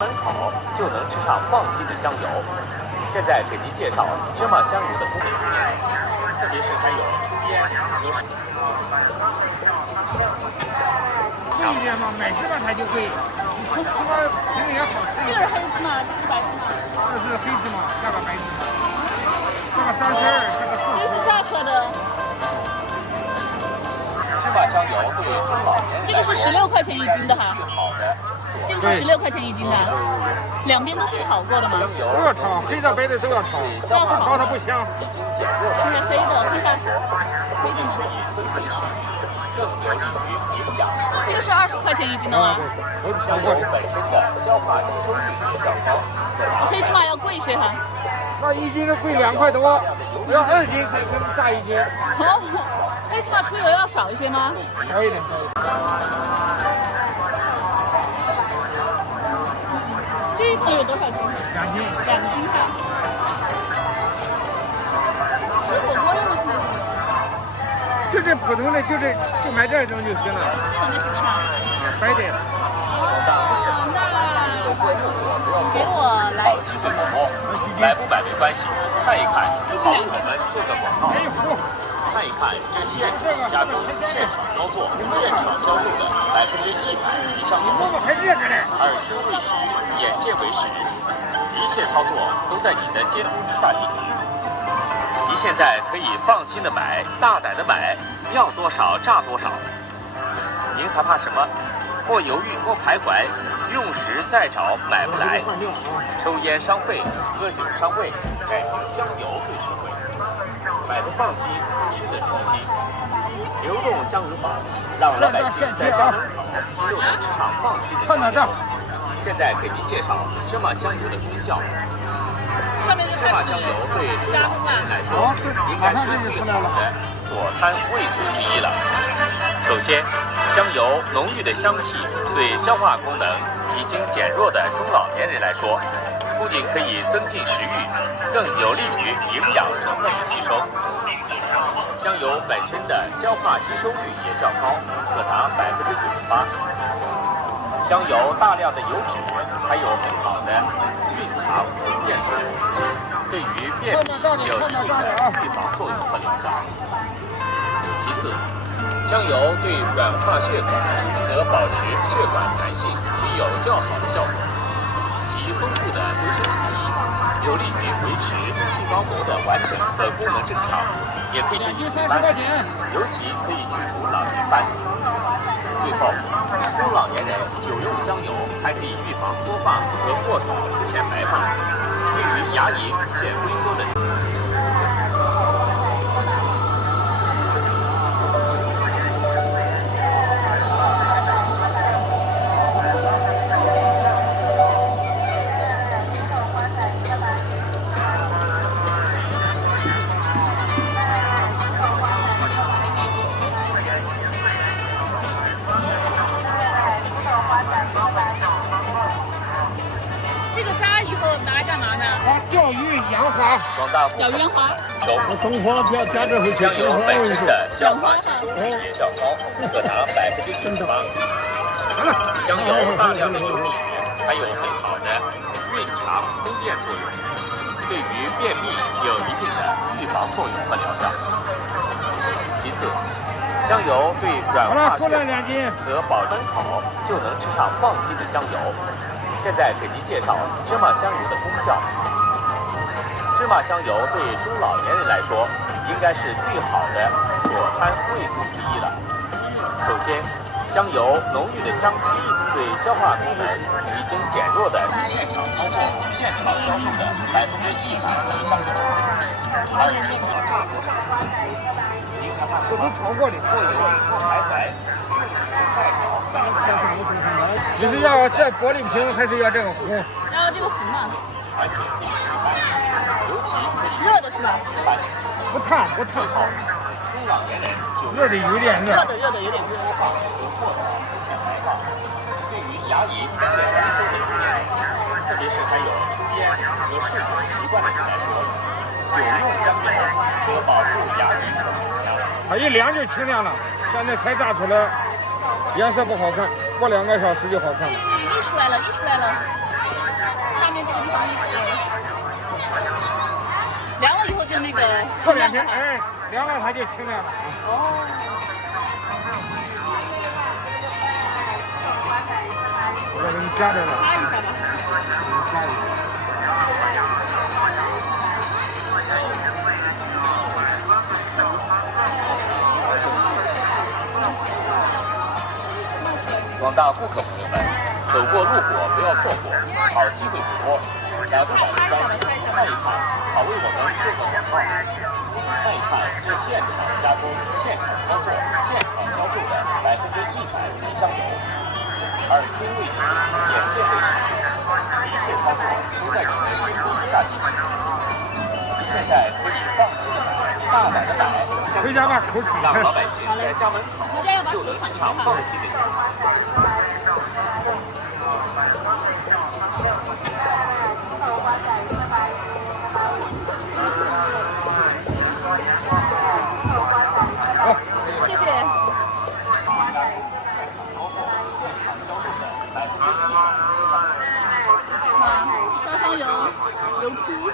门口就能吃上放心的香油。现在给您介绍芝麻香油的工艺，特别是还有抽烟和。贵一点嘛，买芝麻它就贵，你吃芝麻平时也好吃。这个是黑芝麻，这是白芝麻。这是黑芝麻，那个白芝麻，这个32，这个40。这是榨出来的。芝麻香油对中老年人这个是16块钱一斤的哈。好的。这个是16块钱一斤的，两边都是炒过的嘛。都要炒，黑的白的都要炒，不炒它不香。这是黑的，黑的，黑的呢。这个是20块钱一斤的吗？香油本身的消化吸收率较高。黑芝麻要贵些哈。那一斤都贵2块多，要2斤才榨1斤。哦，黑芝麻出油要少一些吗？少一点。这一桶有多少斤？2斤。2斤哈。吃火锅用的是哪种？就是普通的，就买这种就行了。这种就行了哈。白的。哦，那给我来。鸡腿火锅，买不买没关系，看一看。好，我们做个广告。看一看这现场加工、现场操作、现场销售的100%一项油，耳听为实，眼见为实，一切操作都在你的监督之下进行。您现在可以放心的买，大胆的买，要多少榨多少。您还怕什么？莫犹豫，莫徘徊，用时再找买不来。抽烟伤肺，喝酒伤胃，改听香油最实惠。买的放心，吃的舒心。流动香油坊，让老百姓在家门口就能吃上放心的香油。现在给您介绍芝麻香油的功效。上面就开始加工了。来说，应该是最好的佐餐味素之一了。首先，香油浓郁的香气对消化功能已经减弱的中老年人来说，不仅可以增进食欲，更有利于营养成分的吸收。香油本身的消化吸收率也较高，可达98%。香油大量的油脂还有很好的润肠通便作用，对于便秘有一定的预防作用和疗效。其次，香油对软化血管和保持血管弹性具有较好的效果。其丰富的维生素 E 有利于维持细胞膜的完整和功能正常，也可以治愈斑，尤其可以去除老年斑。最后，中老年人久用香油还可以预防脱发和过早出现白发，对于牙龈出现微缩的。这个渣以后拿来干嘛呢？钓鱼、养花。广大养烟花。中华不要加这回去。香油本身的消化吸收率也较高，可达98%。香油大量的油脂还有很好的润肠通便作用，对于便秘有一定的预防作用和疗效。其次，香油对软化血管和保门口就能吃上放心的香油。现在给您介绍芝麻香油的功效。芝麻香油对中老年人来说，应该是最好的佐餐味素之一了。首先，香油浓郁的香气对消化功能已经减弱的现场操作、现场销售的100%一香油。而且大多少，您看看，都炒过的，过油过徘徊，就是要这玻璃瓶还是要这个壶？要这个壶嘛。而且可以吃饭，尤其可以热的是吧？不烫。中老年人热的有点热。热的有点热。对于牙龈出现微缩的经验，特别是还有抽烟和嗜酒习惯的人来说，久用香油可保护牙龈口腔。它一凉就清亮了，像那才榨出来，颜色不好看，过2个小时就好看了。溢出来了。方意思。凉了以后就那个过两天，清凉了。哎，凉了它就清凉了。哦。我给你夹着了。擦一下吧。夹一下。广大顾客朋友们，走过路过不要错过，好机会不多，来不买不着急，看一看，好为我们做个广告。看一看这现场加工、现场操作、现场销售的100%原香油，耳听为实，眼见为实，一切操作都在你的心中下进行。你现在可以放心的买，大胆的买，回家把口敞开。让老百姓在家门口就能非常放心的享受。谢谢。哇，烧烧油，油铺。